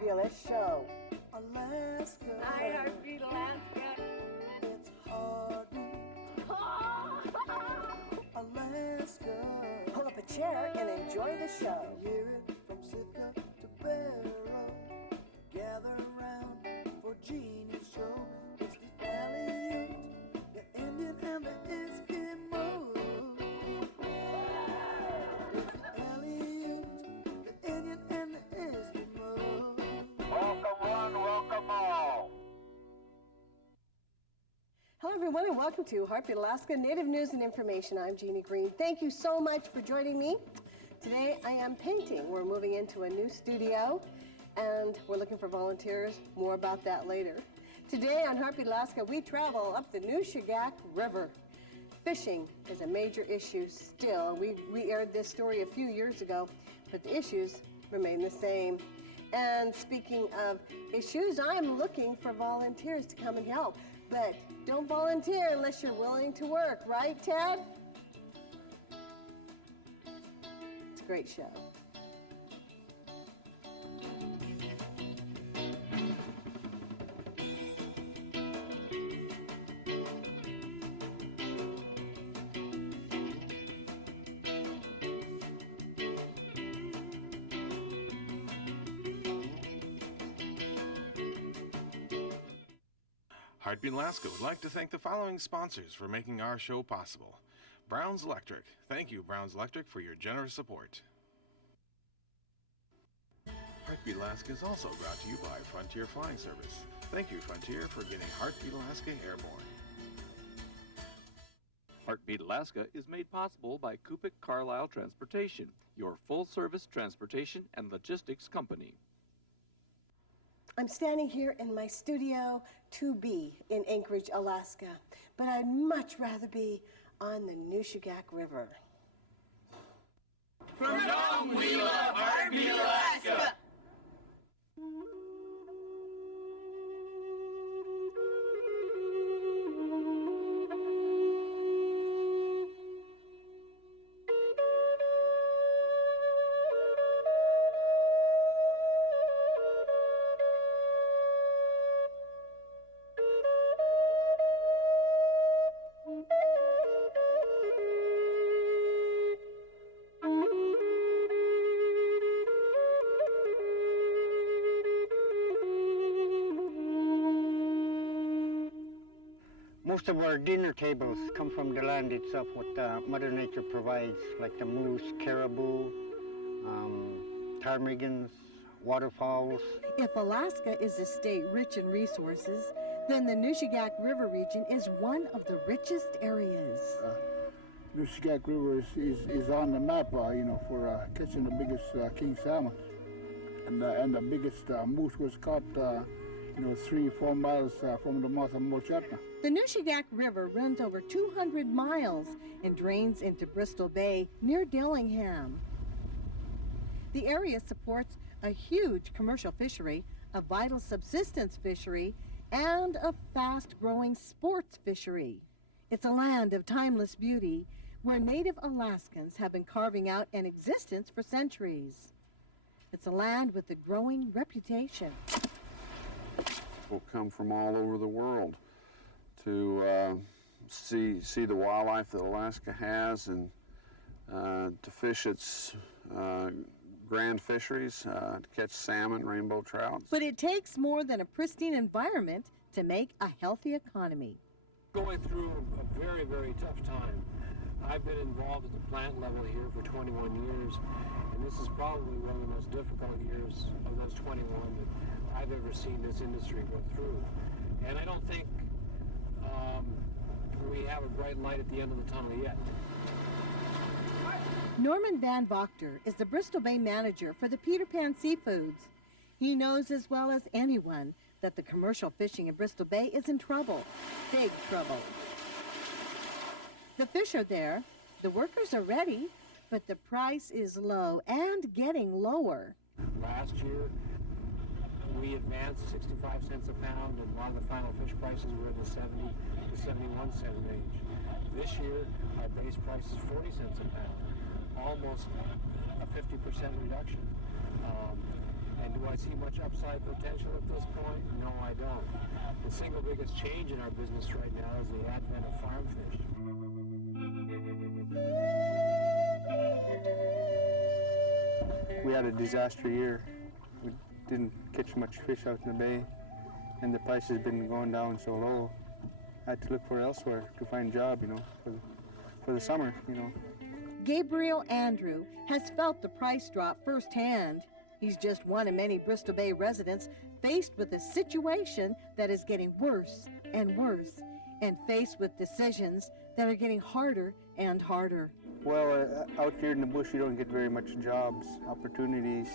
fabulous show. Alaska. I Heartbeat Alaska. It's Heartbeat. Alaska. Pull up a chair and enjoy the show. Hear it from Sitka to Barrow. Gather around for Jeannie's show. It's the Aleut, the Indian, and the Eskimo. It's the Aleut, the Indian, and the Eskimo. Welcome one, welcome all. Hello everyone and welcome to Heartbeat Alaska Native News and Information. I'm Jeannie Green. Thank you so much for joining me. Today I am painting. We're moving into a new studio and we're looking for volunteers. More about that later. Today on Heartbeat Alaska we travel up the Nushagak River. Fishing is a major issue still. We aired this story a few years ago, but the issues remain the same. And speaking of issues, I'm looking for volunteers to come and help. But don't volunteer unless you're willing to work, right, Ted? It's a great show. Heartbeat Alaska would like to thank the following sponsors for making our show possible. Brown's Electric. Thank you, Brown's Electric, for your generous support. Heartbeat Alaska is also brought to you by Frontier Flying Service. Thank you, Frontier, for getting Heartbeat Alaska airborne. Heartbeat Alaska is made possible by Kupik Carlisle Transportation, your full-service transportation and logistics company. I'm standing here in my studio 2B in Anchorage, Alaska, but I'd much rather be on the Nushagak River. From home, we love Heartbeat Alaska. Most of our dinner tables come from the land itself, what Mother Nature provides, like the moose, caribou, ptarmigans, waterfowls. If Alaska is a state rich in resources, then the Nushagak River region is one of the richest areas. Nushagak River is on the map, for catching the biggest king salmon. And the biggest moose was caught 3-4 miles from the mouth of Molchatna. The Nushagak River runs over 200 miles and drains into Bristol Bay near Dillingham. The area supports a huge commercial fishery, a vital subsistence fishery, and a fast-growing sports fishery. It's a land of timeless beauty where Native Alaskans have been carving out an existence for centuries. It's a land with a growing reputation. People come from all over the world to see the wildlife that Alaska has and to fish its grand fisheries, to catch salmon, rainbow trout. But it takes more than a pristine environment to make a healthy economy. Going through a very, very tough time. I've been involved at the plant level here for 21 years, and this is probably one of the most difficult years of those 21 that I've ever seen this industry go through. And I don't think we have a bright light at the end of the tunnel yet. Norman Van Voctor is the Bristol Bay manager for the Peter Pan Seafoods. He knows as well as anyone that the commercial fishing in Bristol Bay is in trouble, big trouble. The fish are there, the workers are ready, but the price is low and getting lower. Last year, we advanced 65 cents a pound, and a lot of the final fish prices were in the 70 to 71 cent range. This year, our base price is 40 cents a pound, almost a 50% reduction. And do I see much upside potential at this point? No, I don't. The single biggest change in our business right now is the advent of farm fish. We had a disaster year. We didn't catch much fish out in the bay, and the price has been going down so low. I had to look for elsewhere to find a job, for the summer, Gabriel Andrew has felt the price drop firsthand. He's just one of many Bristol Bay residents faced with a situation that is getting worse and worse, and faced with decisions that are getting harder and harder. Well, out here in the bush, you don't get very much jobs, opportunities.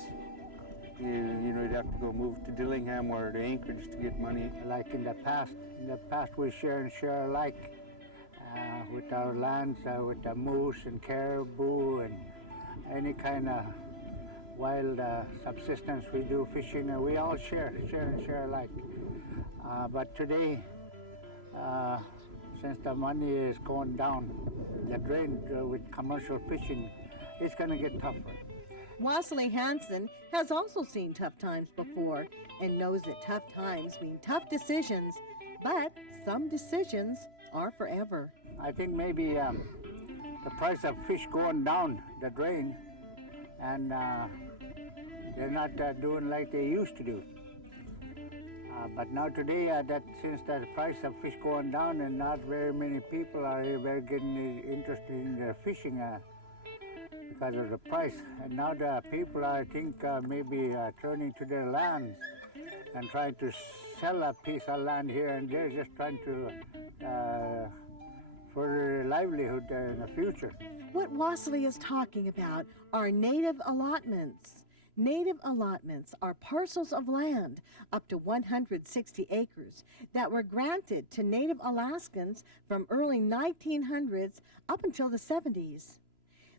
You'd have to go move to Dillingham or to Anchorage to get money. Like in the past we share and share alike with our lands, with the moose and caribou and any kind of wild subsistence we do, fishing, we all share and share alike. But today, since the money is going down the drain with commercial fishing, it's going to get tougher. Wassily Hanson has also seen tough times before and knows that tough times mean tough decisions, but some decisions are forever. I think maybe the price of fish going down the drain, and they're not doing like they used to do. But now today, that since the price of fish going down, and not very many people are very getting interested in the fishing because of the price. And now the people, I think, maybe turning to their lands and trying to sell a piece of land here and there, just trying to for their livelihood in the future. What Wassily is talking about are native allotments. Native allotments are parcels of land up to 160 acres that were granted to Native Alaskans from early 1900s up until the 70s.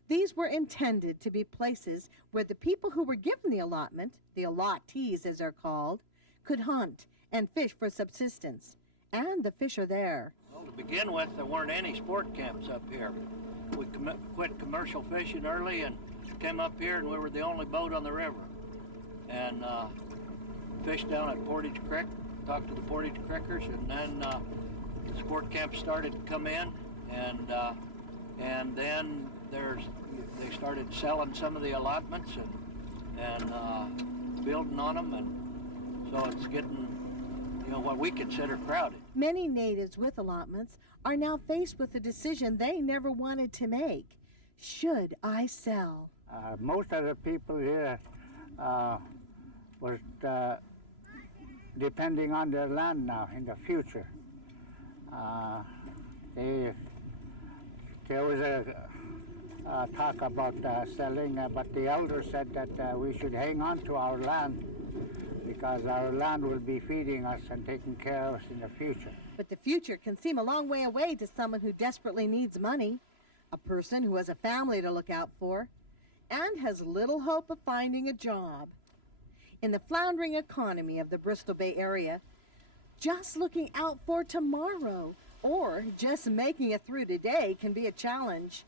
These were intended to be places where the people who were given the allotment, the allottees as they're called, could hunt and fish for subsistence. And the fish are there. Well, to begin with, there weren't any sport camps up here. We quit commercial fishing early and came up here, and we were the only boat on the river. And fished down at Portage Creek, talked to the Portage Creekers, and then the sport camps started to come in, and then they started selling some of the allotments and building on them, and so it's getting, what we consider crowded. Many natives with allotments are now faced with a decision they never wanted to make. Should I sell? Most of the people here was depending on their land now in the future. There was a talk about selling, but the elders said that we should hang on to our land because our land will be feeding us and taking care of us in the future. But the future can seem a long way away to someone who desperately needs money, a person who has a family to look out for, and has little hope of finding a job. In the floundering economy of the Bristol Bay area, just looking out for tomorrow or just making it through today can be a challenge.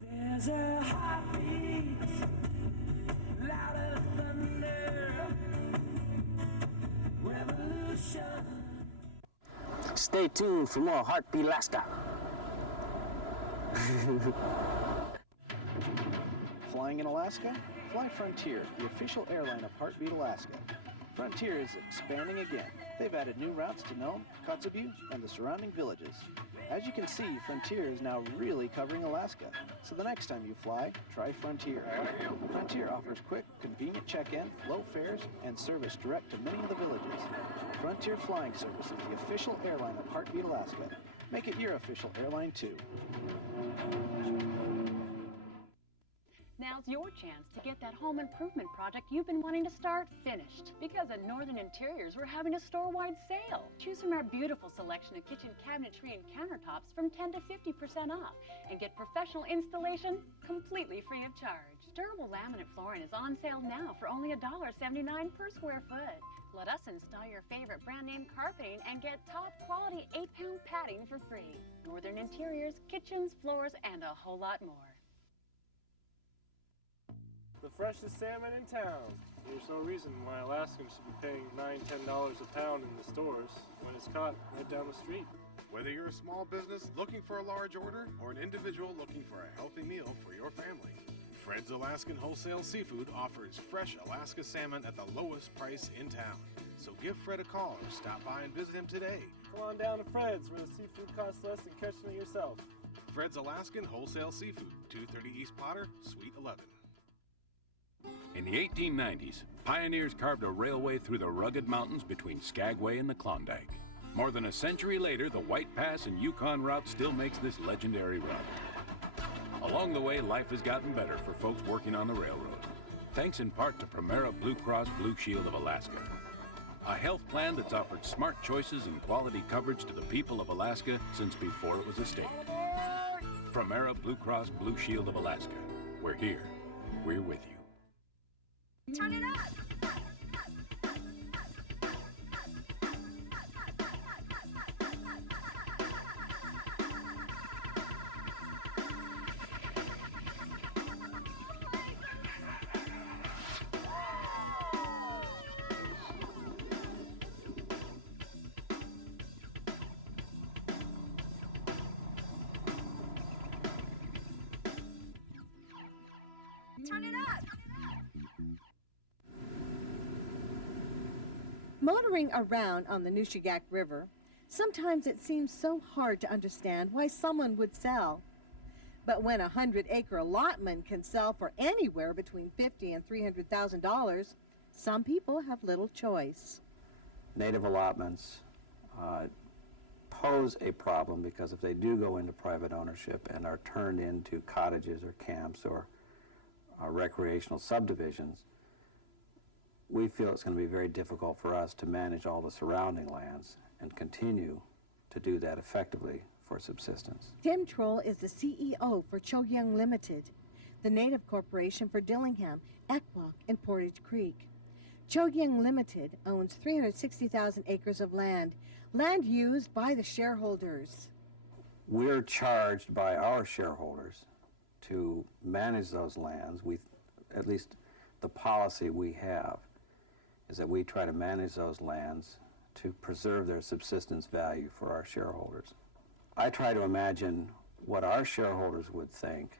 There's a heartbeat louder than thunder. Revolution. Stay tuned for more Heartbeat Alaska. Flying in Alaska? Fly Frontier, the official airline of Heartbeat Alaska. Frontier is expanding again. They've added new routes to Nome, Kotzebue, and the surrounding villages. As you can see, Frontier is now really covering Alaska. So the next time you fly, try Frontier. Frontier offers quick, convenient check-in, low fares, and service direct to many of the villages. Frontier Flying Service is the official airline of Heartbeat Alaska. Make it your official airline too. Now's your chance to get that home improvement project you've been wanting to start finished. Because at Northern Interiors, we're having a store-wide sale. Choose from our beautiful selection of kitchen cabinetry and countertops from 10 to 50% off and get professional installation completely free of charge. Durable laminate flooring is on sale now for only $1.79 per square foot. Let us install your favorite brand name carpeting and get top quality 8-pound padding for free. Northern Interiors, kitchens, floors, and a whole lot more. the freshest salmon in town. There's no reason why Alaskans should be paying $9, $10 a pound in the stores when it's caught right down the street. Whether you're a small business looking for a large order or an individual looking for a healthy meal for your family, Fred's Alaskan Wholesale Seafood offers fresh Alaska salmon at the lowest price in town. So give Fred a call or stop by and visit him today. Come on down to Fred's where the seafood costs less than catching it yourself. Fred's Alaskan Wholesale Seafood, 230 East Potter, Suite 11. In the 1890s, pioneers carved a railway through the rugged mountains between Skagway and the Klondike. More than a century later, the White Pass and Yukon route still makes this legendary route. Along the way, life has gotten better for folks working on the railroad, thanks in part to Primera Blue Cross Blue Shield of Alaska, a health plan that's offered smart choices and quality coverage to the people of Alaska since before it was a state. Primera Blue Cross Blue Shield of Alaska. We're here. We're with you. Turn it up! Turn it up! Motoring around on the Nushagak River, sometimes it seems so hard to understand why someone would sell. But when a 100-acre allotment can sell for anywhere between $50,000 and $300,000, some people have little choice. Native allotments pose a problem because if they do go into private ownership and are turned into cottages or camps or recreational subdivisions, we feel it's going to be very difficult for us to manage all the surrounding lands and continue to do that effectively for subsistence. Tim Troll is the CEO for Chogyang Limited, the native corporation for Dillingham, Ekwok, and Portage Creek. Chogyang Limited owns 360,000 acres of land used by the shareholders. We're charged by our shareholders to manage those lands. At least the policy we have is that we try to manage those lands to preserve their subsistence value for our shareholders. I try to imagine what our shareholders would think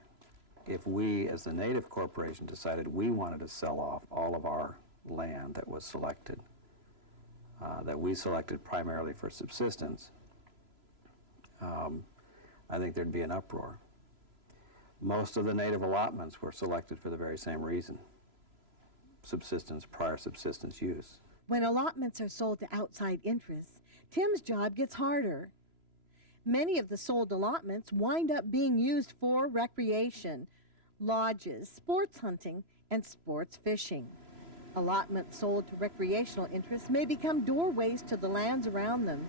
if we, as the native corporation, decided we wanted to sell off all of our land that was selected, that we selected primarily for subsistence. I think there'd be an uproar. Most of the native allotments were selected for the very same reason: subsistence, prior subsistence use. When allotments are sold to outside interests, Tim's job gets harder. Many of the sold allotments wind up being used for recreation, lodges, sports hunting, and sports fishing. Allotments sold to recreational interests may become doorways to the lands around them.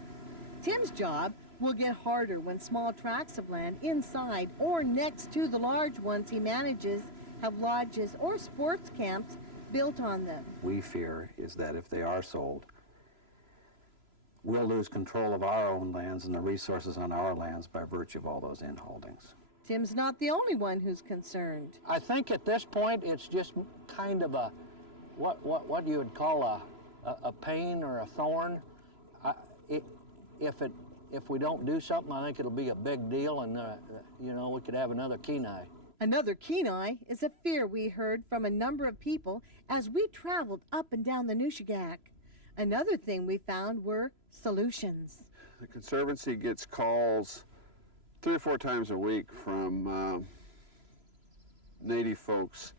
Tim's job will get harder when small tracts of land inside or next to the large ones he manages have lodges or sports camps built on them. We fear is that if they are sold, we'll lose control of our own lands and the resources on our lands by virtue of all those inholdings. Tim's not the only one who's concerned. I think at this point it's just kind of a, what you would call a pain or a thorn. If we don't do something, I think it'll be a big deal, and we could have another Kenai. Another Kenai is a fear we heard from a number of people as we traveled up and down the Nushagak. Another thing we found were solutions. The Conservancy gets calls 3 or 4 times a week from Native folks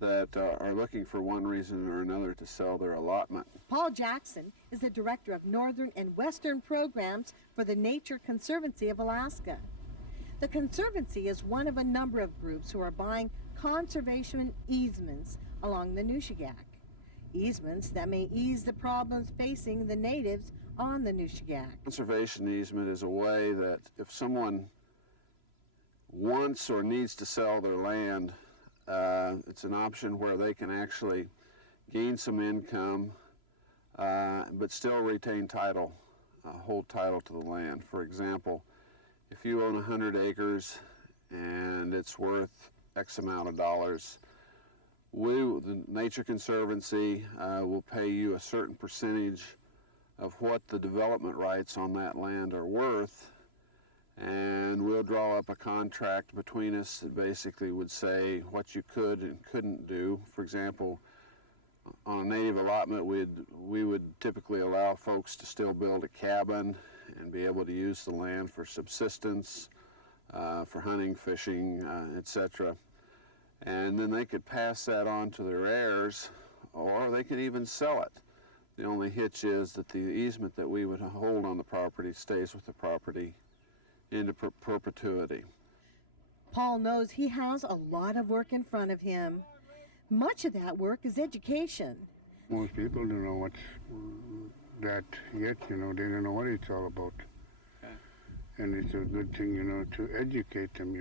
that are looking for one reason or another to sell their allotment. Paul Jackson is the director of Northern and Western programs for the Nature Conservancy of Alaska. The Conservancy is one of a number of groups who are buying conservation easements along the Nushagak. Easements that may ease the problems facing the natives on the Nushagak. Conservation easement is a way that if someone wants or needs to sell their land, it's an option where they can actually gain some income, but still retain title, hold title to the land. For example, if you own 100 acres and it's worth X amount of dollars, the Nature Conservancy, will pay you a certain percentage of what the development rights on that land are worth, and we'll draw up a contract between us that basically would say what you could and couldn't do. For example, on a native allotment, we would typically allow folks to still build a cabin and be able to use the land for subsistence, for hunting, fishing, etc. And then they could pass that on to their heirs, or they could even sell it. The only hitch is that the easement that we would hold on the property stays with the property into perpetuity. Paul knows he has a lot of work in front of him. Much of that work is education. Most people don't know what's that yet, they don't know what it's all about. Okay. And it's a good thing, to educate them,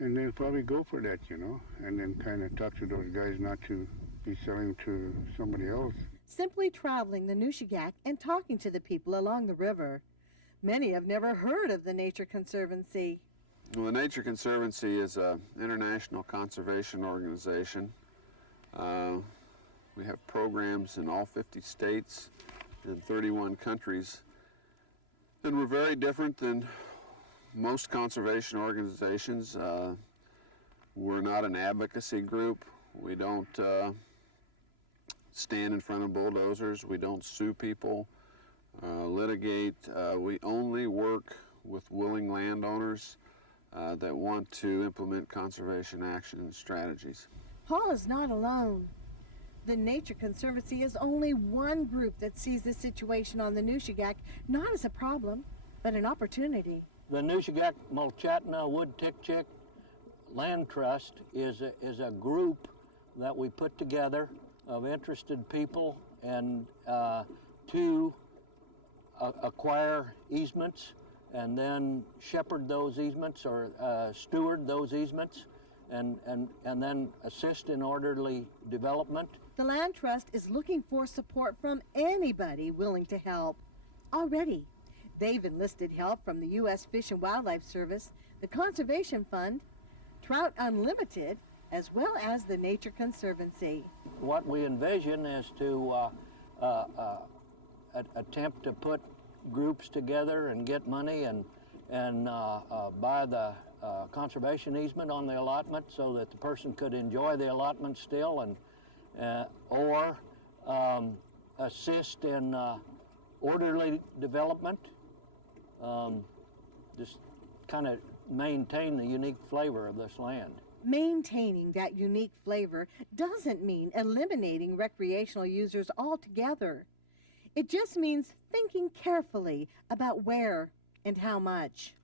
and they'll probably go for that, and then kind of talk to those guys not to be selling to somebody else. Simply traveling the Nushagak and talking to the people along the river. Many have never heard of the Nature Conservancy. Well, the Nature Conservancy is an international conservation organization. We have programs in all 50 states and 31 countries. And we're very different than most conservation organizations. We're not an advocacy group. We don't stand in front of bulldozers. We don't sue people, litigate. We only work with willing landowners that want to implement conservation action and strategies. Paul is not alone. The Nature Conservancy is only one group that sees the situation on the Nushagak not as a problem, but an opportunity. The Nushagak Mulchatna Wood Tick-Chick Land Trust is a group that we put together of interested people and to acquire easements and then shepherd those easements or steward those easements and then assist in orderly development. The Land Trust is looking for support from anybody willing to help. Already, they've enlisted help from the U.S. Fish and Wildlife Service, the Conservation Fund, Trout Unlimited, as well as the Nature Conservancy. What we envision is to attempt to put groups together and get money and buy the conservation easement on the allotment so that the person could enjoy the allotment still, and or assist in orderly development, just kind of maintain the unique flavor of this land. Maintaining that unique flavor doesn't mean eliminating recreational users altogether. It just means thinking carefully about where and how much.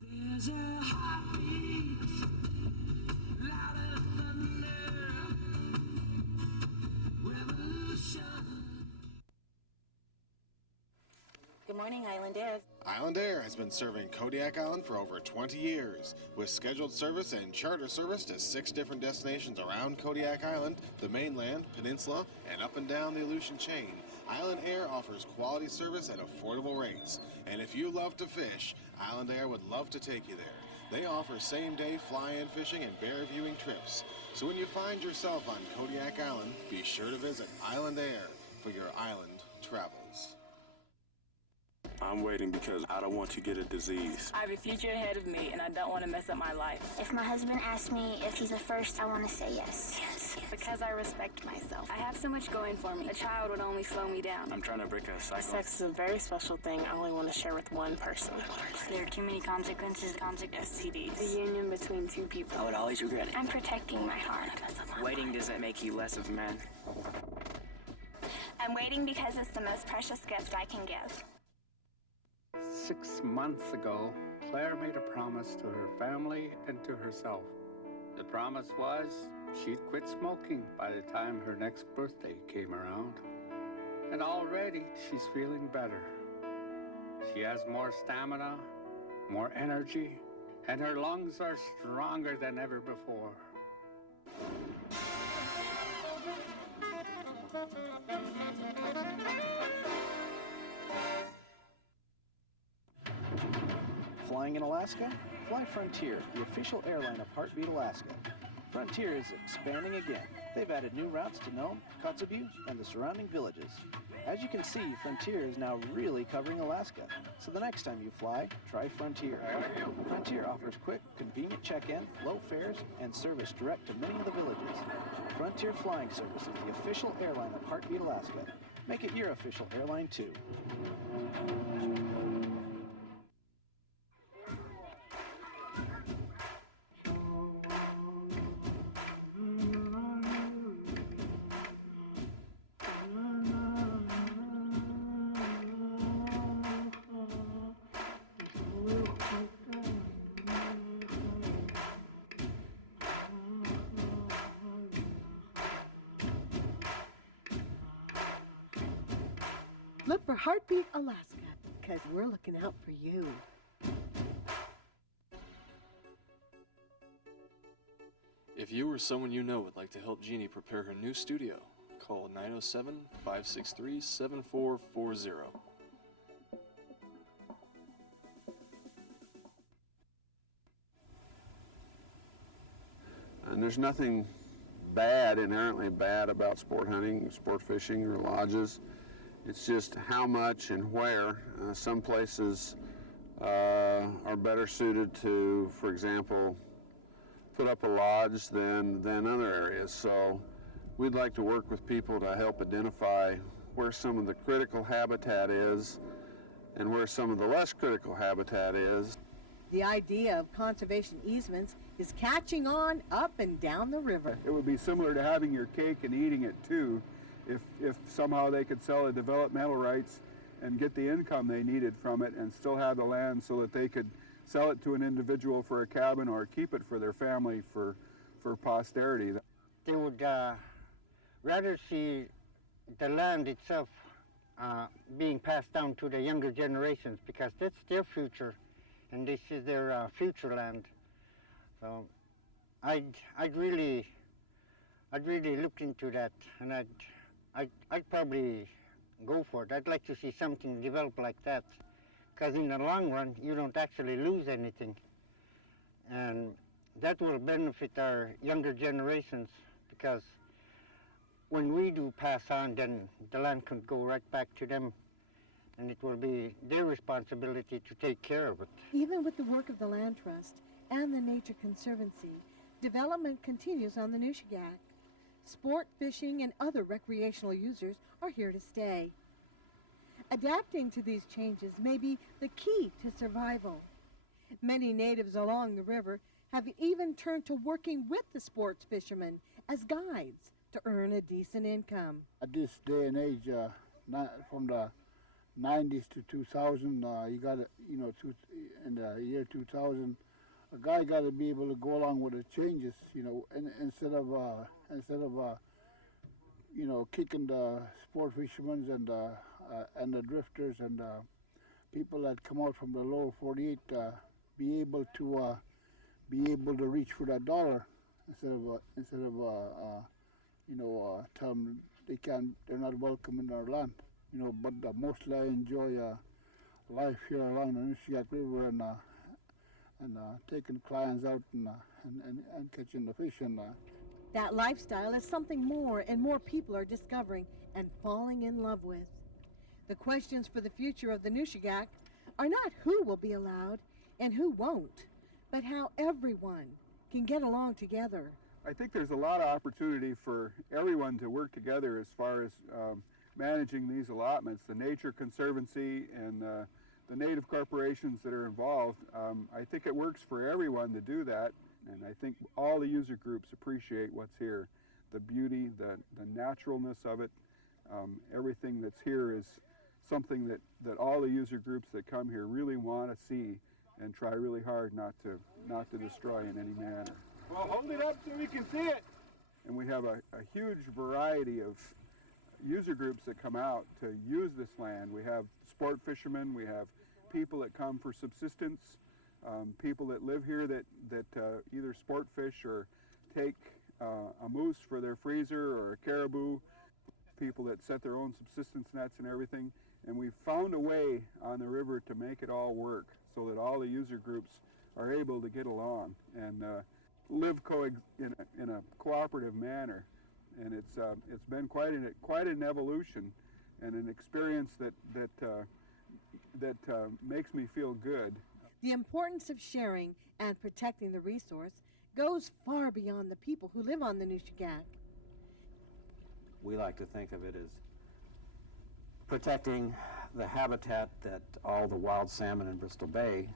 There's a heartbeat louder than revolution. Good morning, Island Air. Island Air has been serving Kodiak Island for over 20 years, with scheduled service and charter service to 6 different destinations around Kodiak Island, the mainland, peninsula, and up and down the Aleutian chain. Island Air offers quality service at affordable rates. And if you love to fish, Island Air would love to take you there. They offer same-day fly-in fishing and bear viewing trips. So when you find yourself on Kodiak Island, be sure to visit Island Air for your island travels. I'm waiting because I don't want to get a disease. I have a future ahead of me, and I don't want to mess up my life. If my husband asks me if he's a first, I want to say yes. Yes. Because I respect myself. I have so much going for me. A child would only slow me down. I'm trying to break a cycle. Sex is a very special thing I only want to share with one person. There are too many consequences, STDs. A union between 2 people. I would always regret it. I'm protecting my heart. Waiting doesn't make you less of a man. I'm waiting because it's the most precious gift I can give. 6 months ago, Claire made a promise to her family and to herself. The promise was she'd quit smoking by the time her next birthday came around. And already she's feeling better. She has more stamina, more energy, and her lungs are stronger than ever before. Flying in Alaska? Fly Frontier, the official airline of Heartbeat, Alaska. Frontier is expanding again. They've added new routes to Nome, Kotzebue, and the surrounding villages. As you can see, Frontier is now really covering Alaska. So the next time you fly, try Frontier. Frontier offers quick, convenient check-in, low fares, and service direct to many of the villages. Frontier Flying Service is the official airline of Heartbeat, Alaska. Make it your official airline, too. Look for Heartbeat Alaska, because we're looking out for you. If you or someone you know would like to help Jeannie prepare her new studio, call 907-563-7440. And there's nothing bad, inherently bad, about sport hunting, sport fishing, or lodges. It's just how much and where. Some places are better suited to, for example, put up a lodge than other areas. So we'd like to work with people to help identify where some of the critical habitat is and where some of the less critical habitat is. The idea of conservation easements is catching on up and down the river. It would be similar to having your cake and eating it too, if somehow they could sell the developmental rights and get the income they needed from it and still have the land so that they could sell it to an individual for a cabin or keep it for their family for posterity. They would rather see the land itself being passed down to the younger generations, because that's their future and this is their future land. So I'd really look into that, and I'd probably go for it. I'd like to see something develop like that, because in the long run, you don't actually lose anything. And that will benefit our younger generations, because when we do pass on, then the land can go right back to them, and it will be their responsibility to take care of it. Even with the work of the Land Trust and the Nature Conservancy, development continues on the Nushagak. Sport, fishing, and other recreational users are here to stay. Adapting to these changes may be the key to survival. Many natives along the river have even turned to working with the sports fishermen as guides to earn a decent income. At this day and age, from the 90s to 2000, you got to, in the year 2000, a guy got to be able to go along with the changes, and instead of kicking the sport fishermen and the drifters and people that come out from the lower 48, be able to reach for that dollar instead of tell them they're not welcome in our land, But mostly I enjoy life here along the Nushagak River and taking clients out and catching the fish. That lifestyle is something more and more people are discovering and falling in love with. The questions for the future of the Nushagak are not who will be allowed and who won't, but how everyone can get along together. I think there's a lot of opportunity for everyone to work together as far as managing these allotments. The Nature Conservancy and the native corporations that are involved, I think it works for everyone to do that, and I think all the user groups appreciate what's here. The beauty, the naturalness of it, everything that's here is something that all the user groups that come here really want to see and try really hard not to destroy in any manner. Well, hold it up so we can see it. And we have a huge variety of user groups that come out to use this land. We have sport fishermen, we have people that come for subsistence, people that live here that either sport fish or take a moose for their freezer or a caribou, people that set their own subsistence nets and everything. And we've found a way on the river to make it all work so that all the user groups are able to get along and live in a cooperative manner. And it's been quite an evolution and an experience that makes me feel good. The importance of sharing and protecting the resource goes far beyond the people who live on the Nushagak. We like to think of it as protecting the habitat that all the wild salmon in Bristol Bay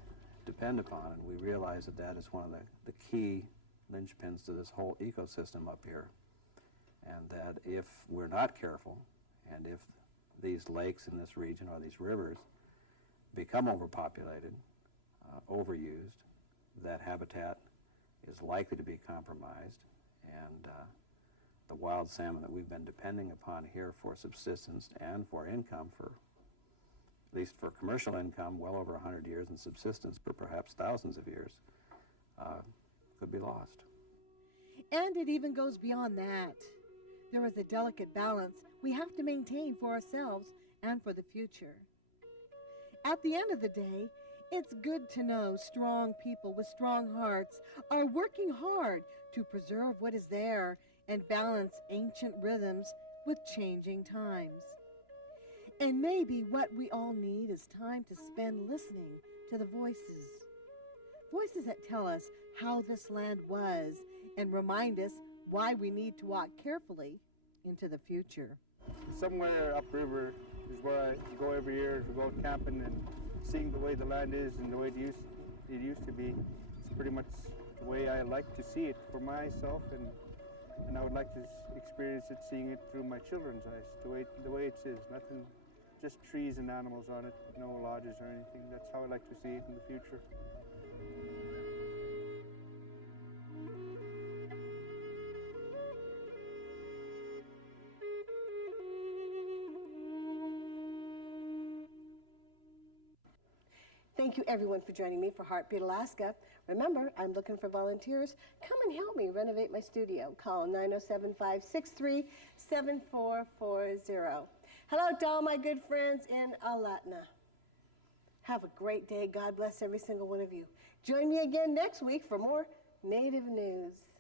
depend upon, and we realize that that is one of the key linchpins to this whole ecosystem up here, and that if we're not careful, and if these lakes in this region or these rivers become overpopulated, overused, that habitat is likely to be compromised, and the wild salmon that we've been depending upon here for subsistence and for income, for at least for commercial income, well over 100 years, and subsistence for perhaps thousands of years, could be lost. And it even goes beyond that. There is a delicate balance we have to maintain for ourselves and for the future. At the end of the day, it's good to know strong people with strong hearts are working hard to preserve what is there and balance ancient rhythms with changing times. And maybe what we all need is time to spend listening to the voices. Voices that tell us how this land was and remind us why we need to walk carefully into the future. Somewhere upriver is where I go every year to go camping and seeing the way the land is and the way it used to be. It's pretty much the way I like to see it for myself, and I would like to experience it, seeing it through my children's eyes, the way it is. Nothing, just trees and animals on it, no lodges or anything. That's how I like to see it in the future. Thank you everyone for joining me for Heartbeat Alaska. Remember, I'm looking for volunteers. Come and help me renovate my studio. Call 907-563-7440. Hello to all my good friends in Allotments. Have a great day. God bless every single one of you. Join me again next week for more Native News.